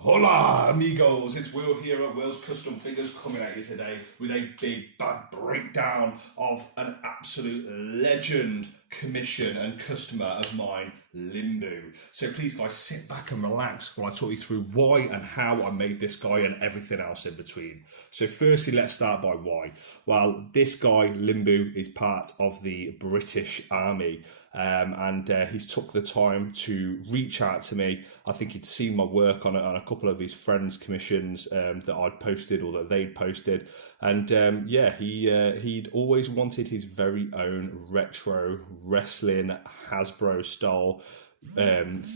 Hola amigos, it's Will here at Will's Custom Figures coming at you today with a big bad breakdown of an absolute legend commission and customer of mine, Limbu. So please guys, sit back and relax while I talk you through why and how I made this guy and everything else in between. So firstly, let's start by why. Well, this guy, Limbu, is part of the British Army. And he's took the time to reach out to me. I think he'd seen my work on a couple of his friends' commissions that I'd posted or that they'd posted, and he'd always wanted his very own retro wrestling Hasbro style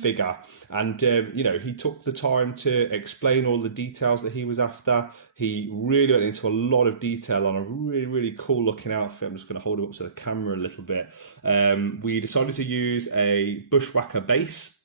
figure, and he took the time to explain all the details that he was after. He really went into a lot of detail on a really cool looking outfit. I'm just going to hold it up to the camera a little bit. We decided to use a bushwhacker base.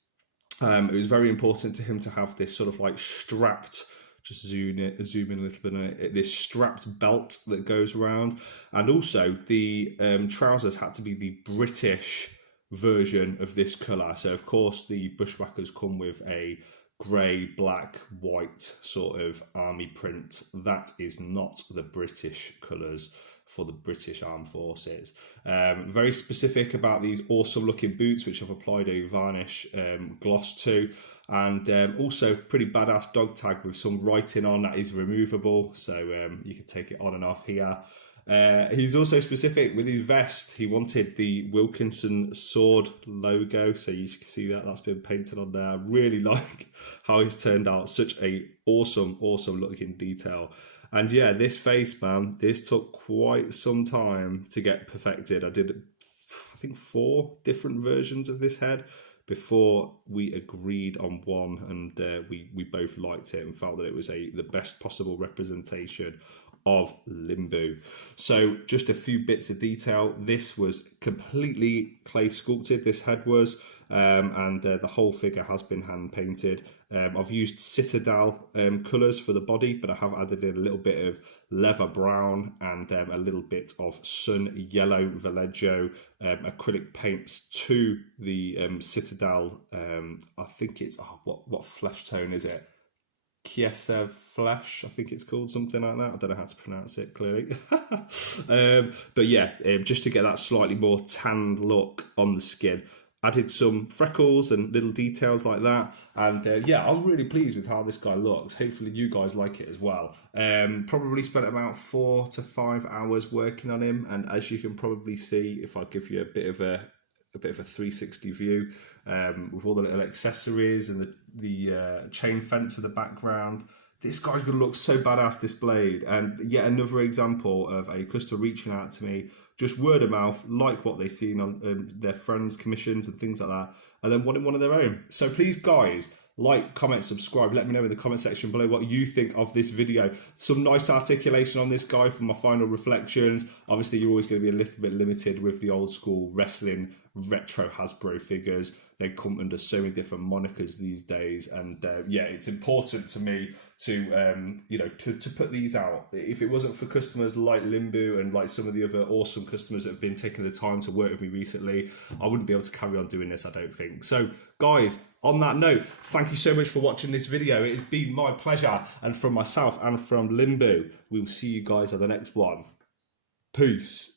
It was very important to him to have this sort of like strapped, just zoom in a little bit, this strapped belt that goes around, and also the trousers had to be the British version of this colour. So of course the bushwhackers come with a grey, black, white sort of army print. That is not the British colours for the British Armed Forces. Very specific about these awesome looking boots, which I've applied a varnish gloss to, and also pretty badass dog tag with some writing on that is removable, so you can take it on and off here. He's also specific with his vest. He wanted the Wilkinson sword logo, so you can see that's been painted on there. I really like how he's turned out. Such a awesome looking detail. And yeah, this face, man, this took quite some time to get perfected. I did, I think, 4 different versions of this head before we agreed on one, and we both liked it and felt that it was the best possible representation of Limbu. So just a few bits of detail. This was completely clay sculpted, this head was, and the whole figure has been hand painted. I've used Citadel colours for the body, but I have added in a little bit of leather brown and a little bit of sun yellow Vallejo acrylic paints to the Citadel. I think it's, what flesh tone is it? Kiesev flesh, I think it's called, something like that. I don't know how to pronounce it clearly. But yeah, just to get that slightly more tanned look on the skin. Added some freckles and little details like that, and yeah, I'm really pleased with how this guy looks. Hopefully you guys like it as well. Probably spent about 4 to 5 hours working on him, and as you can probably see, if I give you a bit of a 360 view, with all the little accessories and the chain fence in the background, this guy's gonna look so badass displayed. And yet another example of a customer reaching out to me, just word of mouth, like what they've seen on their friends' commissions and things like that, and then wanting one of their own. So please guys, like, comment, subscribe. Let me know in the comment section below what you think of this video. Some nice articulation on this guy for my final reflections. Obviously, you're always going to be a little bit limited with the old school wrestling retro Hasbro figures. They come under so many different monikers these days, and yeah, it's important to me to put these out. If it wasn't for customers like Limbu and like some of the other awesome customers that have been taking the time to work with me recently, I wouldn't be able to carry on doing this, I don't think. So guys, on that note, thank you so much for watching this video. It has been my pleasure, and from myself and from Limbu, we will see you guys on the next one. Peace.